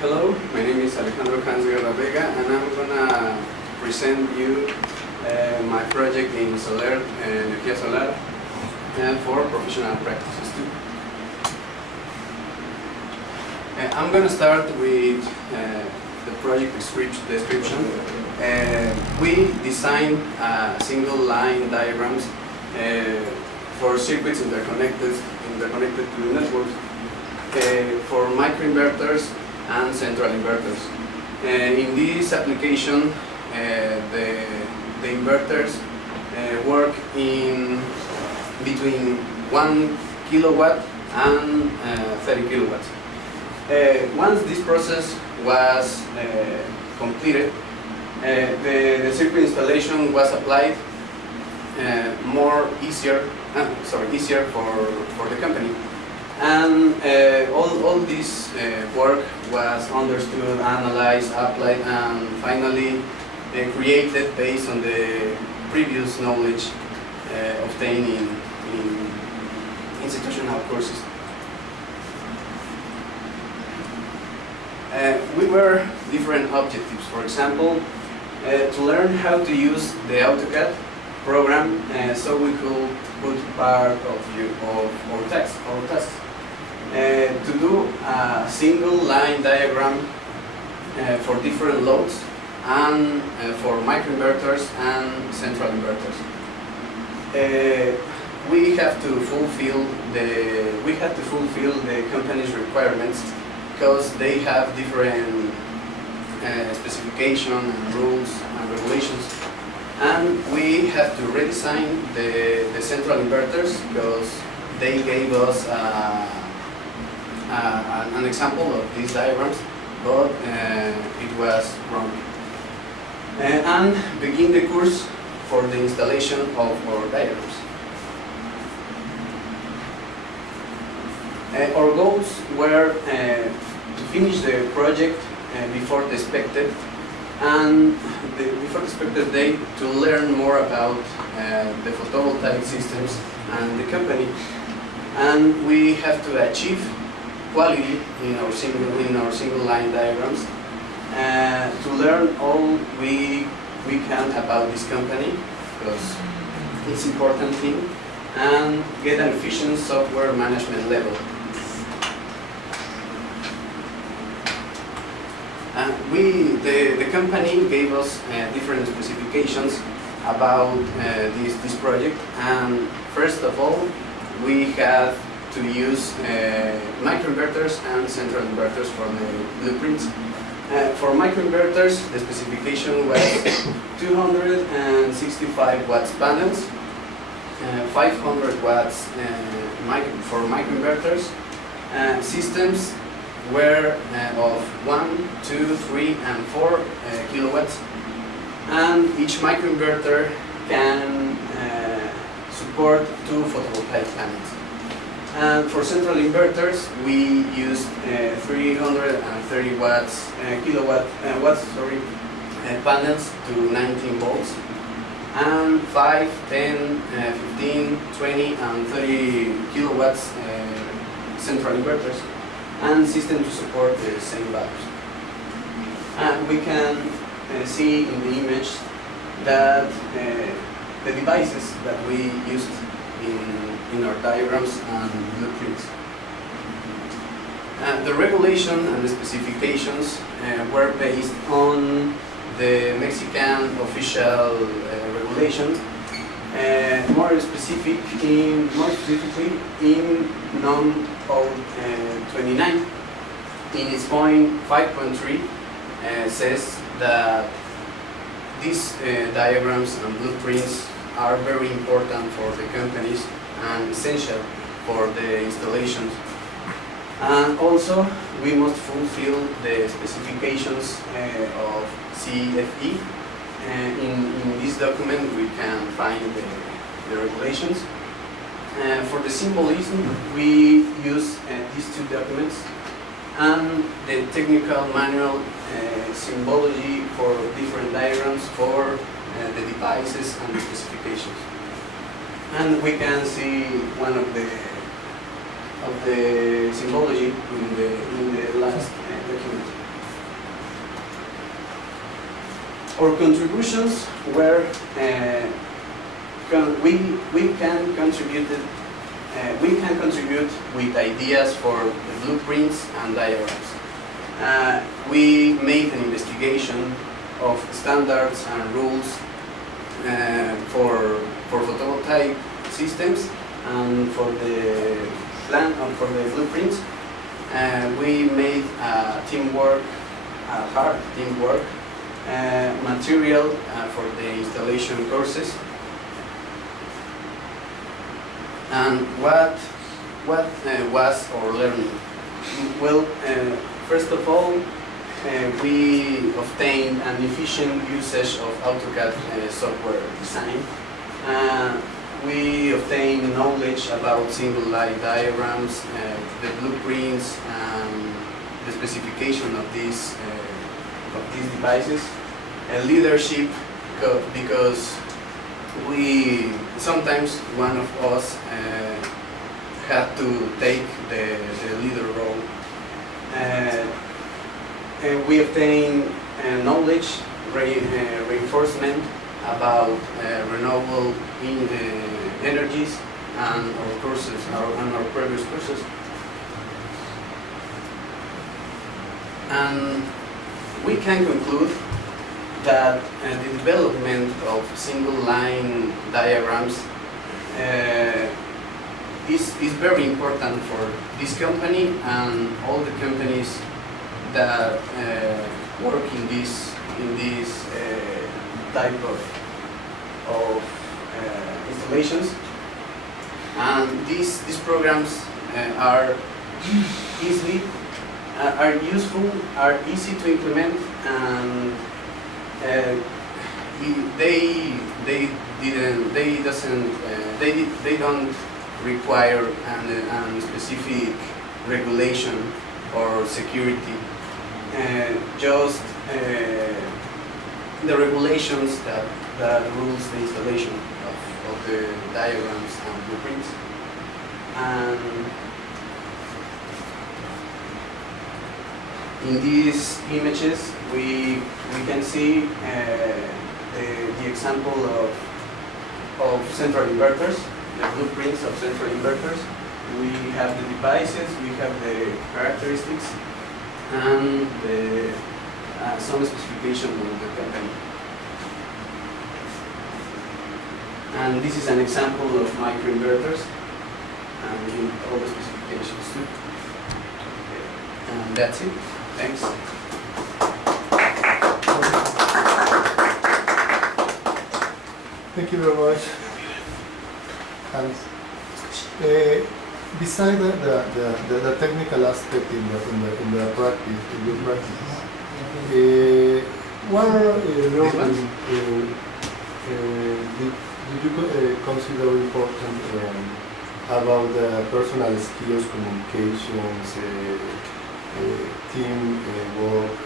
Hello, my name is Alejandro Guerra, and I'm gonna present you my project in solar, energía solar, and for professional practices too. I'm gonna start with the project description. We designed single line diagrams for circuits interconnected to the network for microinverters and central inverters. In this application, the inverters work in between 1 kilowatt and 30 kilowatts. Once this process was completed, the circuit installation was applied easier for the company. And all this work was understood, analyzed, applied, and finally created based on the previous knowledge obtained in institutional courses. We were different objectives. For example, to learn how to use the AutoCAD program so we could put part of our tasks. To do a single line diagram for different loads and for microinverters and central inverters. We had to fulfill the company's requirements because they have different specifications and rules and regulations. And we have to redesign the central inverters because they gave us an example of these diagrams, but it was wrong. And begin the course for the installation of our diagrams. Our goals were to finish the project before the expected date, to learn more about the photovoltaic systems and the company, and we have to achieve quality in our single line diagrams, to learn all we can about this company because it's important thing, and get an efficient software management level. The company gave us different specifications about this project, and first of all we had to use microinverters and central inverters for the blueprints. For microinverters, the specification was 265 watts panels, 500 watts for microinverters. Systems were of 1, 2, 3, and 4 kilowatts, and each microinverter can support 2 photovoltaic panels. And for central inverters, we used 330 watts panels to 19 volts, and 5, 10, 15, 20, and 30 kilowatts central inverters, and system to support the same values. And we can see in the image that the devices that we used in our diagrams and blueprints. The regulation and the specifications were based on the Mexican official regulation, more specifically in NOM 29. In its point 5.3 says that these diagrams and blueprints are very important for the companies and essential for the installations. And also we must fulfill the specifications of CFE. In this document we can find the regulations. For the symbolism, we use these two documents and the technical manual symbology for different diagrams for the devices and the specifications. And we can see one of the symbology in the last document. Our contributions were we can contribute with ideas for the blueprints and diagrams. We made an investigation of standards and rules for photovoltaic systems and for the plan and for the blueprints. We made teamwork, hard teamwork, material for the installation courses. And what was our learning? Well, first of all, we obtained an efficient usage of AutoCAD software design. We obtained knowledge about single line diagrams, the blueprints, and the specification of these devices. Leadership, because sometimes one of us had to take the leader role. And we obtain knowledge, reinforcement about renewable energies and our courses, our previous courses. And we can conclude that the development of single line diagrams is very important for this company and all the companies that work in this type of installations. And these programs are useful, are easy to implement, and they don't require a specific regulation or security. Just the regulations that rules the installation of the diagrams and blueprints. And in these images, we can see the example of central inverters, the blueprints of central inverters. We have the devices, we have the characteristics, and some specification of the company. And this is an example of microinverters, and all the specifications too. And that's it. Thanks. Thank you very much. And beside the technical aspect in the practice, in your practice, what did you consider important about the personal skills, communications, team work,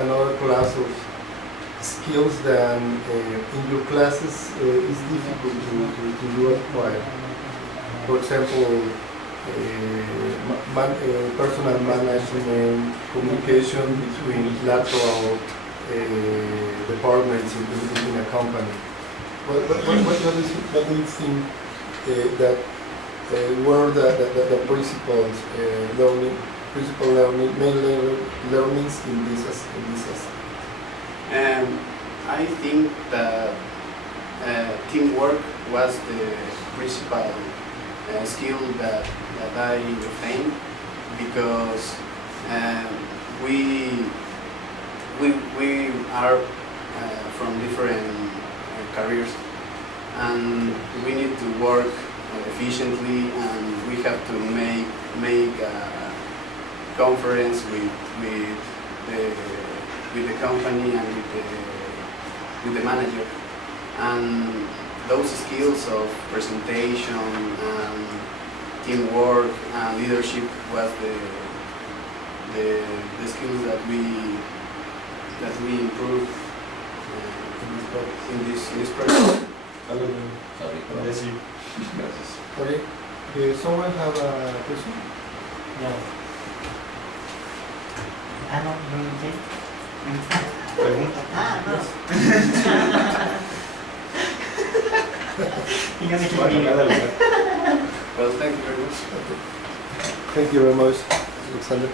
another class of skills that in your classes is difficult to acquire? For example, personal management, communication between lateral departments in a company. What do you think that were the principal main learnings in this aspect? I think that teamwork was the principal skill that I obtained, because we are from different careers, and we need to work efficiently, and we have to make a conference with the company and with the manager. And those skills of presentation and teamwork and leadership was the skills that we improved in this project. Okay. Someone have a question? No. I don't really think. Well, thank you very much. Thank you very much, Alexander.